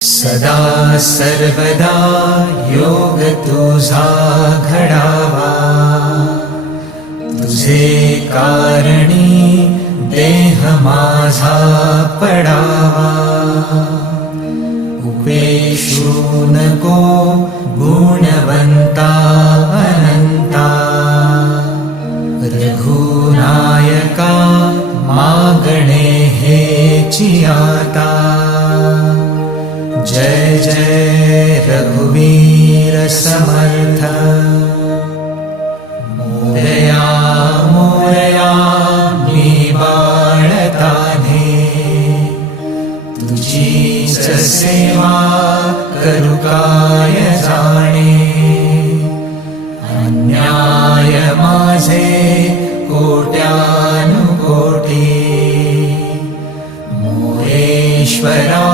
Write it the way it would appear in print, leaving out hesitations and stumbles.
सदा सर्वदा योग तुझा घडावा, तुझे कारणी देह माझा पडावा. उपेशू नको गुणवंता अनंता, रघुनायका मागणे हेची आता. जय जय रघुवीर समर्थ. मोरया मोरया मी बाळताने, तुझीच सेवा करू काय जाणे. अन्याय माझे कोट्यानुकोटी, मोरेश्वरा